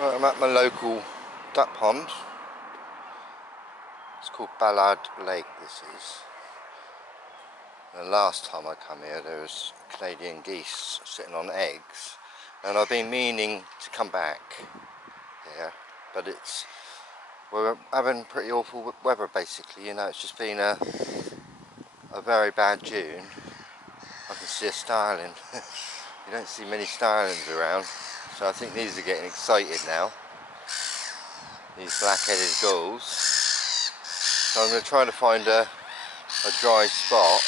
Right, I'm at my local duck pond. It's called Ballard Lake, this is. And the last time I come here there was Canadian geese sitting on eggs. And I've been meaning to come back here, but we're having pretty awful weather basically, you know, it's just been a very bad June. I can see a starling. You don't see many starlings around, so I think these are getting excited now. These black-headed gulls. So I'm going to try to find a dry spot,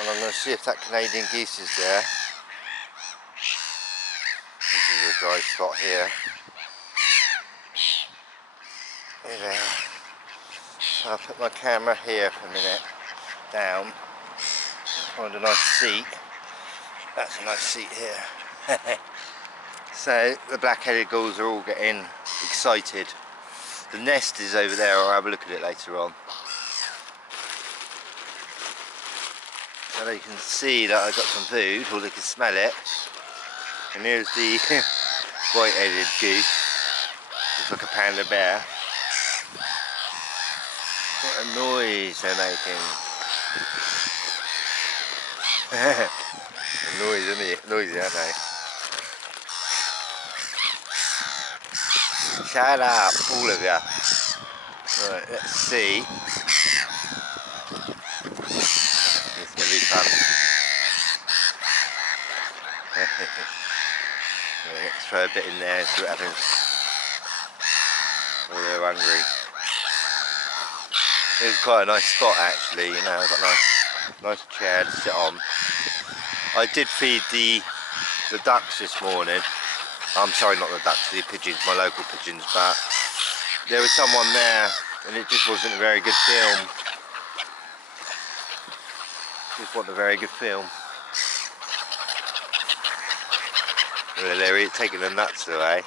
and I'm going to see if that Canadian geese is there. This is a dry spot here. There. So I'll put my camera here for a minute, down, find a nice seat. That's a nice seat here. So the black-headed gulls are all getting excited. The nest is over there, I'll have a look at it later on. So they can see that I've got some food, or they can smell it. And here's the white-headed goose. Looks like a panda bear. What a noise they're making. A noise, isn't it? Noisy, aren't they? Shut up, all of you. Right, let's see. It's going to be fun. Right, let's throw a bit in there and see what happens. Oh, they're hungry. This is quite a nice spot actually, you know, I've got a nice chair to sit on. I did feed the ducks this morning. I'm sorry, not the ducks, the pigeons, my local pigeons, but there was someone there and it just wasn't a very good film. Just wasn't a very good film. Well, they're taking the nuts away.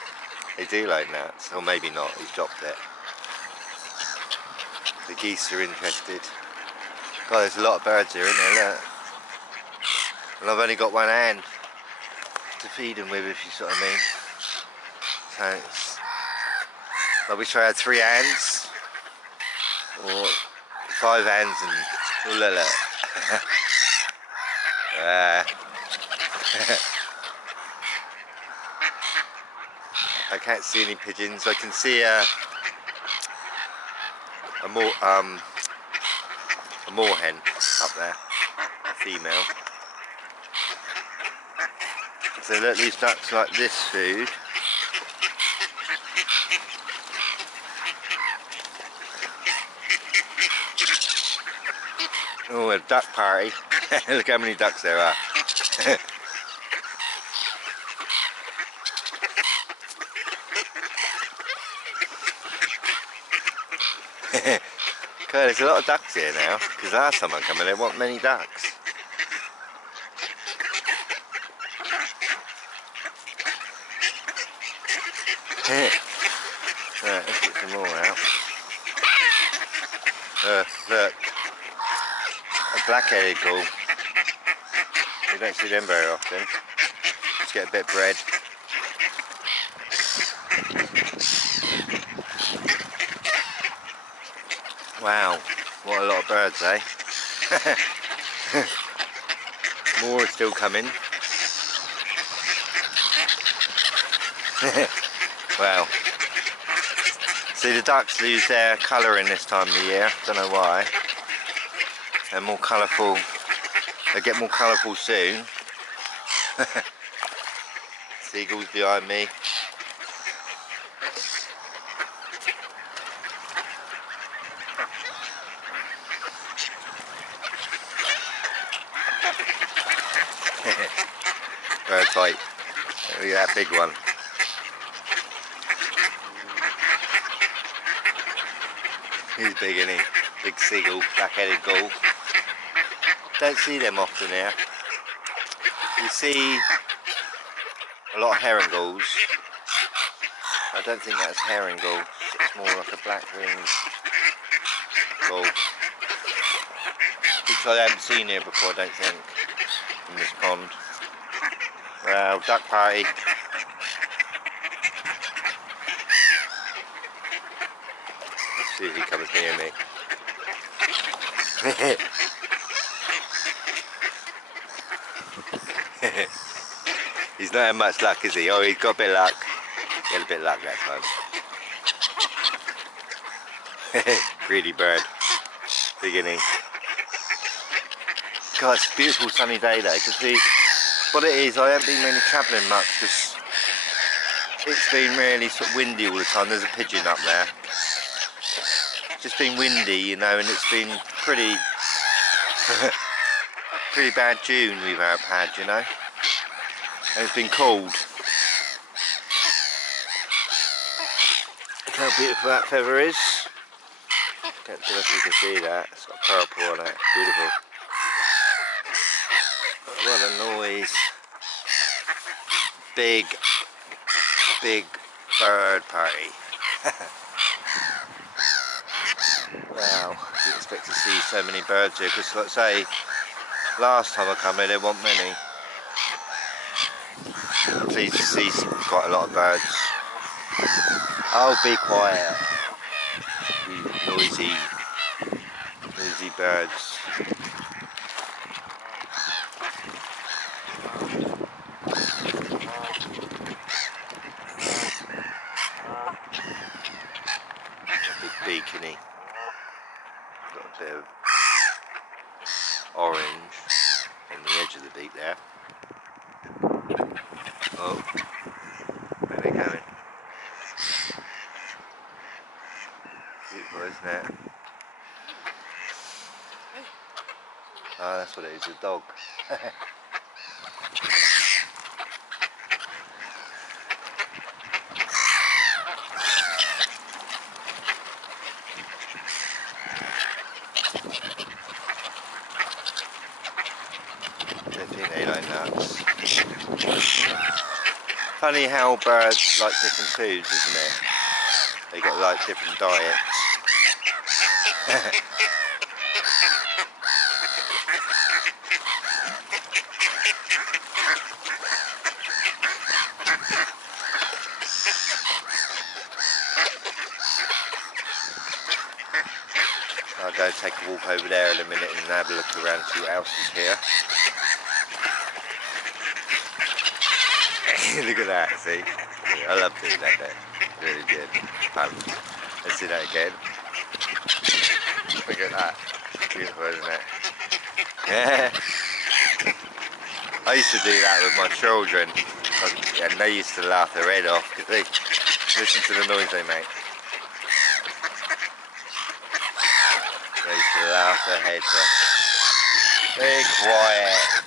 They do like nuts, or maybe not, he's dropped it. The geese are interested. God, there's a lot of birds here, isn't there? Look. And I've only got one hand to feed them with, if you sort of mean. So I wish I had 3 hands, or 5 hands, and look, look. I can't see any pigeons. I can see a moorhen up there, a female. So look, these ducks like this food. Oh, a duck party. Look how many ducks there are. God, there's a lot of ducks here now, because last time I come in there weren't many ducks. Right, let's get some more out. Look, a black-headed gull. You don't see them very often. Let's get a bit of bread. Wow, what a lot of birds, eh? More are still coming. Wow. See, the ducks lose their colouring this time of the year, don't know why. They're more colourful, they get more colourful soon. Seagulls behind me. Bird fight. Look at that big one. He's big, isn't he? Big seagull, black-headed gull. Don't see them often here. You see a lot of heron gulls. I don't think that's heron gull. It's more like a black-winged gull. Which I haven't seen here before, I don't think, in this pond. Well, duck party. See if he comes near me. He's not had much luck, is he? Oh, he's got a bit of luck. He had a bit of luck that time. Greedy bird. Beginning. God, it's a beautiful sunny day though, because what it is, I haven't been really travelling much because it's been really sort of windy all the time. There's a pigeon up there. Just been windy, you know, and it's been pretty pretty bad June we've had, you know. And it's been cold. Look how beautiful that feather is. Don't know if you can see that. It's got purple on it. Beautiful. What a noise. Big bird party. Wow, didn't expect to see so many birds here, because like I say, last time I come here there weren't many. I'm pleased to see quite a lot of birds. Oh, be quiet. You noisy birds. Big beacony. Got a bit of orange on the edge of the beak there. Oh, where are they going? Beautiful, isn't it? Oh, that's what it is, a dog. I think they like nuts. Funny how birds like different foods, isn't it? They got like different diets. I'll go take a walk over there in a minute and have a look around, see what else is here. Look at that, see? I love doing that there. Really good. Fun. Let's see that again. Look at that. Beautiful, isn't it? Yeah. I used to do that with my children, and they used to laugh their head off because they listen to the noise they make. They used to laugh their heads off. Be quiet.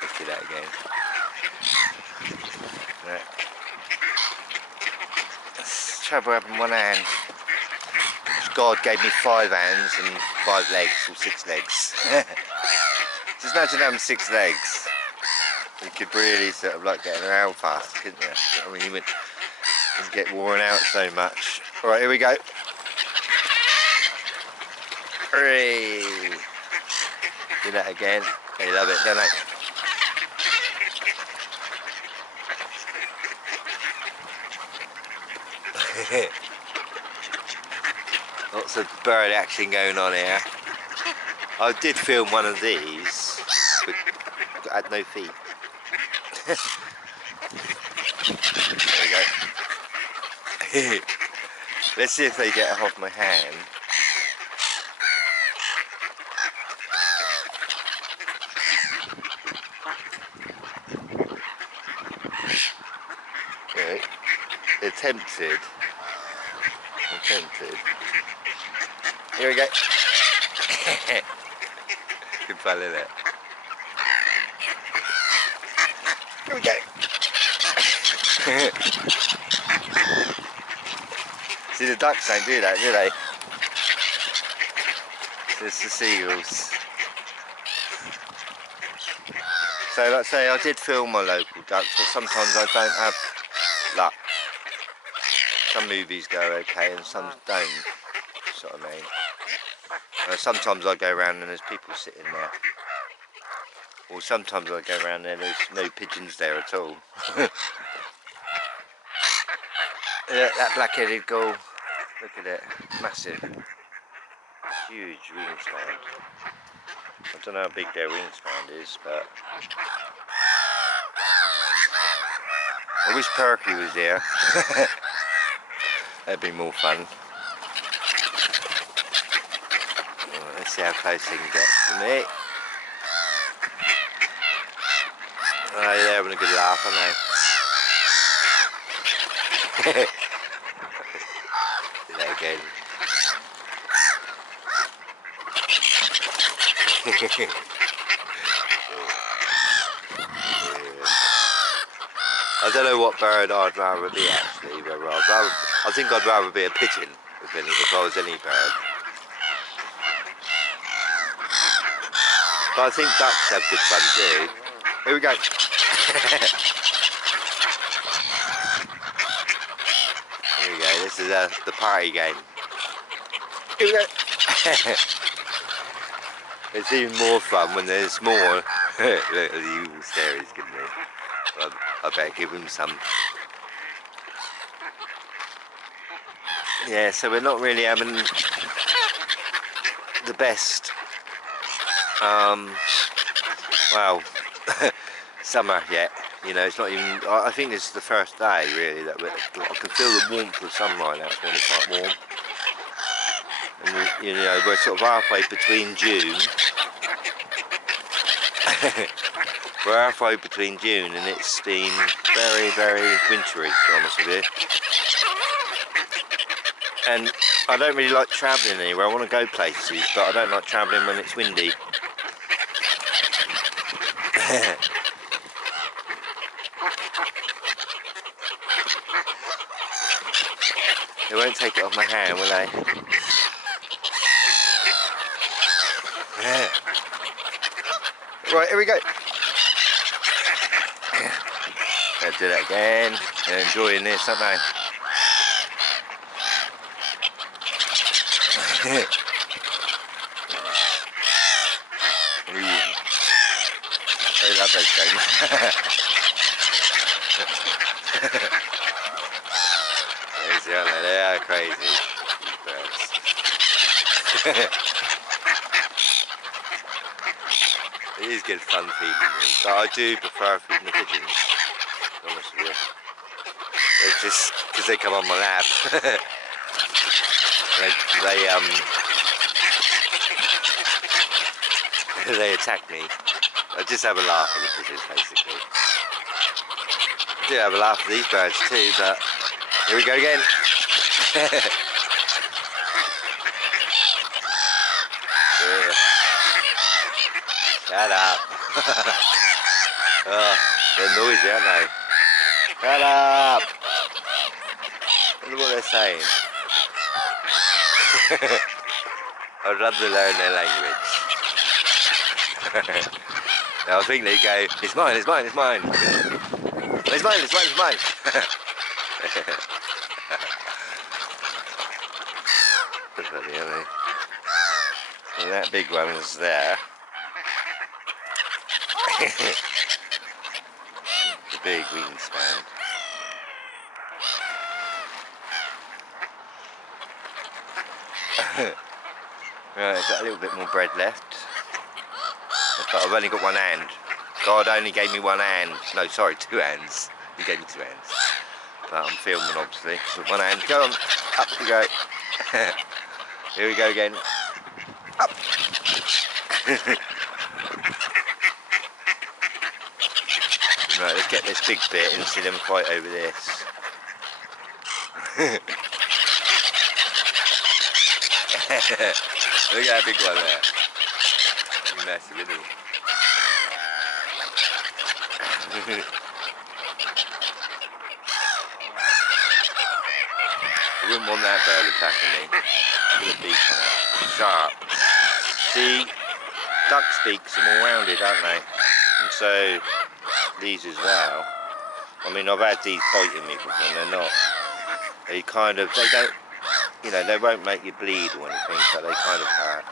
Let's do that again. Right. That's trouble having one hand. God gave me 5 hands and 5 legs, or 6 legs. Just imagine having 6 legs. You could really sort of like getting around fast, couldn't you? I mean, you wouldn't get worn out so much. Alright, here we go. Hooray! Do that again. They love it, don't they? Lots of bird action going on here. I did film one of these, but I had no feet. There we go. Let's see if they get off my hand. Okay. They're tempted. I'm tempted. Here we go. Good fun, isn't it? Here we go. See, the ducks don't do that, do they? It's the seagulls. So, like I say, I did film my local ducks, but sometimes I don't have luck. Some movies go okay and some don't. That's what I mean. Sometimes I go around and there's people sitting there. Or sometimes I go around and there's no pigeons there at all. That black-headed gull, look at it, massive, huge wingspan. I don't know how big their wingspan is, but I wish Perky was here. That'd be more fun. Right, let's see how close he can get to me. Oh, they're having a good laugh, aren't they? There again. I don't know what bird I'd rather be actually, but I think I'd rather be a pigeon if I was any bird. But I think ducks have good fun too. Here we go. Here we go, this is the party game. Here we go. It's even more fun when there's more. Look at the evil stare he's giving me. I better give him some. Yeah, so we're not really having the best, well, summer yet. You know, it's not even, I think this is the first day really that I can feel the warmth of sunlight out when it's quite warm. And you know, we're sort of halfway between June. We're halfway between June and it's been very, very wintry, to be honest with you. And I don't really like travelling anywhere. I want to go places, but I don't like travelling when it's windy. They won't take it off my hand, will they? Right, here we go. Let's do that again. They're enjoying this, aren't they? They love those games. Crazy, aren't they? They are crazy, these birds. It is good fun feeding them, but I do prefer feeding the pigeons, to be honest with you. It's just because they come on my lap. They attack me. I just have a laugh at the pigeons, basically. I do have a laugh at these birds too, but here we go again. Shut up. Oh, they're noisy, aren't they? Shut up. I wonder what they're saying. I'd love to learn their language. Now I think they go, it's mine, it's mine, it's mine. It's mine, it's mine, it's mine. Funny, aren't they? And that big one is there. The big wingspan. Right, I've got a little bit more bread left. But I've only got one hand. God only gave me one hand. No, sorry, two hands. He gave me two hands. But I'm filming, obviously. With one hand. Go on. Up we go. Here we go again. Up. Right, let's get this big bit and see them fight over this. Look at that big one there. He's massive, isn't he? I wouldn't want that bird attacking me. With a beak on it. Sharp. See, ducks' beaks are more rounded, aren't they? And so these as well. I mean, I've had these biting me before and they're not. They kind of, they don't, you know, they won't make you bleed or anything, but they kind of hurt.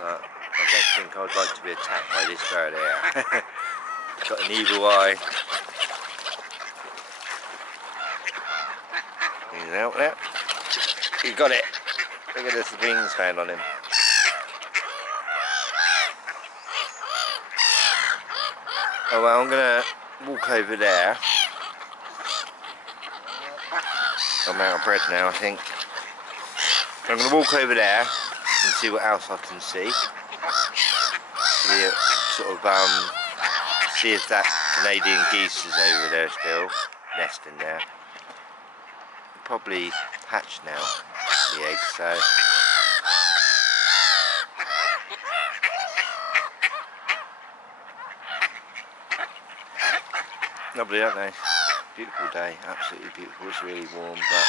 But I don't think I'd like to be attacked by this bird here. Got an evil eye. Looking out there. He got it. Look at this wingspan on him. Oh well, I'm gonna walk over there. I'm out of bread now, I think. I'm gonna walk over there and see what else I can see. See if that Canadian geese is over there still, nesting there. Probably hatched now, the eggs, so. Lovely, don't they? Beautiful day, absolutely beautiful. It's really warm, but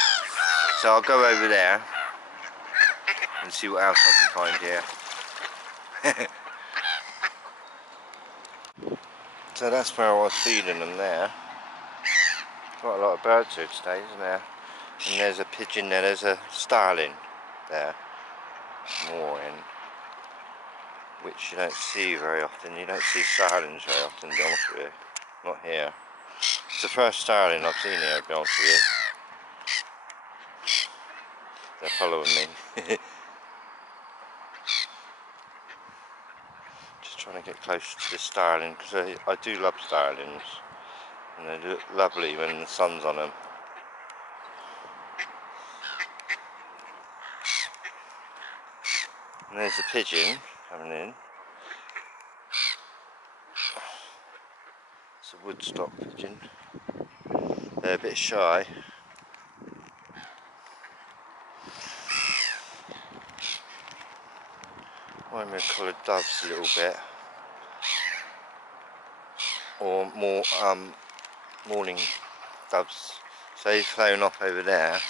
so I'll go over there and see what else I can find here. So that's where I was feeding them there. Quite a lot of birds here today, isn't there? And there's a pigeon there, there's a starling there, mooring, which you don't see very often. You don't see starlings very often, to be honest with you. Not here. It's the first starling I've seen here, to be honest with you. They're following me. Just trying to get close to the starling, because I do love starlings. And they look lovely when the sun's on them. And there's a pigeon coming in. It's a woodstock pigeon. They're a bit shy. Remind me of coloured doves a little bit. Or more morning doves. So he's flown off over there.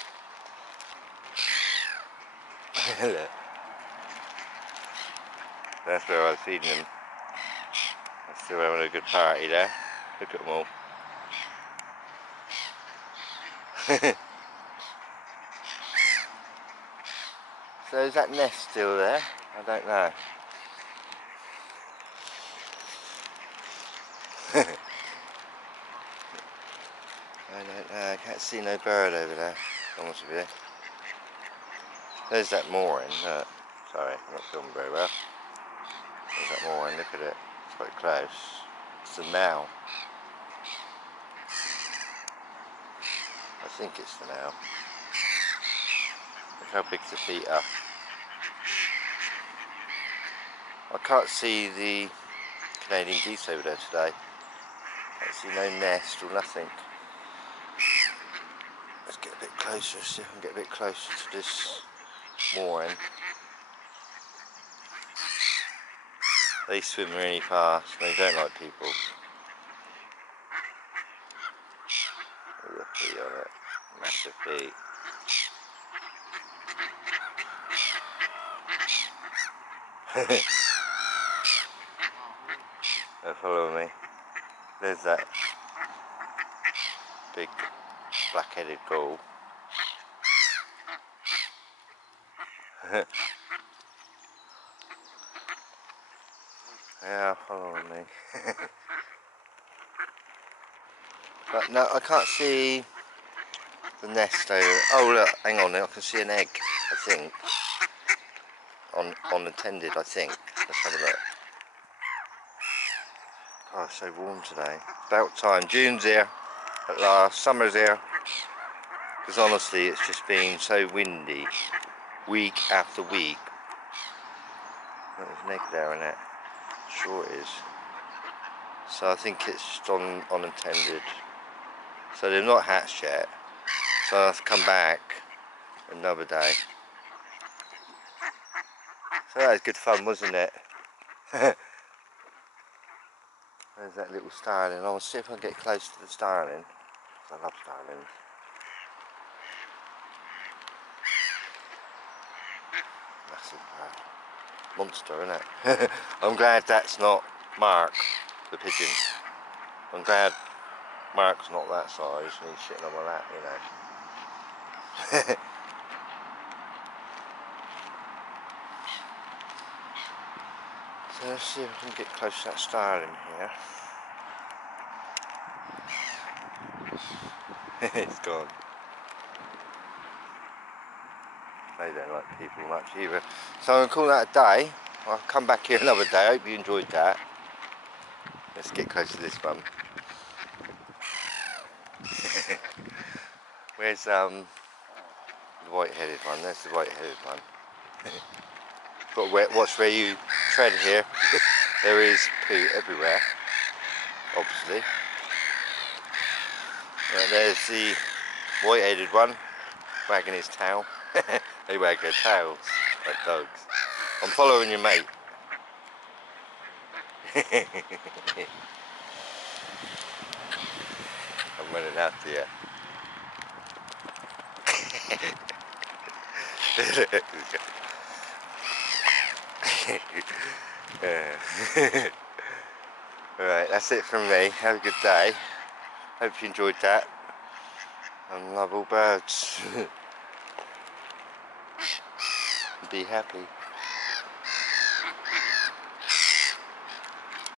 Look. That's where I was feeding them. They're still having a good party there. Look at them all. So is that nest still there? I don't know. I don't know, I can't see no bird over there, to be honest with you. There's that mooring, look. Sorry, I'm not filming very well. There's that mooring, look at it. It's quite close. It's the now. I think it's the now. Look how big the feet are. I can't see the Canadian geese over there today. I see no nest or nothing. Let's get a bit closer, see if I can get a bit closer to this mooring. They swim really fast, they don't like people. Look at the feet on it, massive feet. They're following me. There's that big black-headed gull. Yeah, following me. But no, I can't see the nest over. Oh look, hang on, I can see an egg, I think. Unattended, I think. Let's have a look. Oh, it's so warm today. About time. June's here at last. Summer's here. Because honestly, it's just been so windy, week after week. There's an egg there, isn't it? Sure it is. So I think it's just unattended. So they're not hatched yet. So I have to come back another day. So that was good fun, wasn't it? There's that little starling. I'll see if I can get close to the starling. I love starlings. Massive bird. Monster, isn't it? I'm glad that's not Mark, the pigeon. I'm glad Mark's not that size and he's sitting on my lap, you know. So let's see if I can get close to that starling here. It's gone. They don't like people much either. So I'm going to call that a day. I'll come back here another day. I hope you enjoyed that. Let's get close to this one. Where's the white-headed one? There's the white-headed one. Got to watch where you tread here. There is poo everywhere, obviously. And there's the white-headed one, wagging his tail. They wag their tails like dogs. I'm following you, mate. I'm running after you. Right, that's it from me. Have a good day. Hope you enjoyed that. And love all birds. Be happy.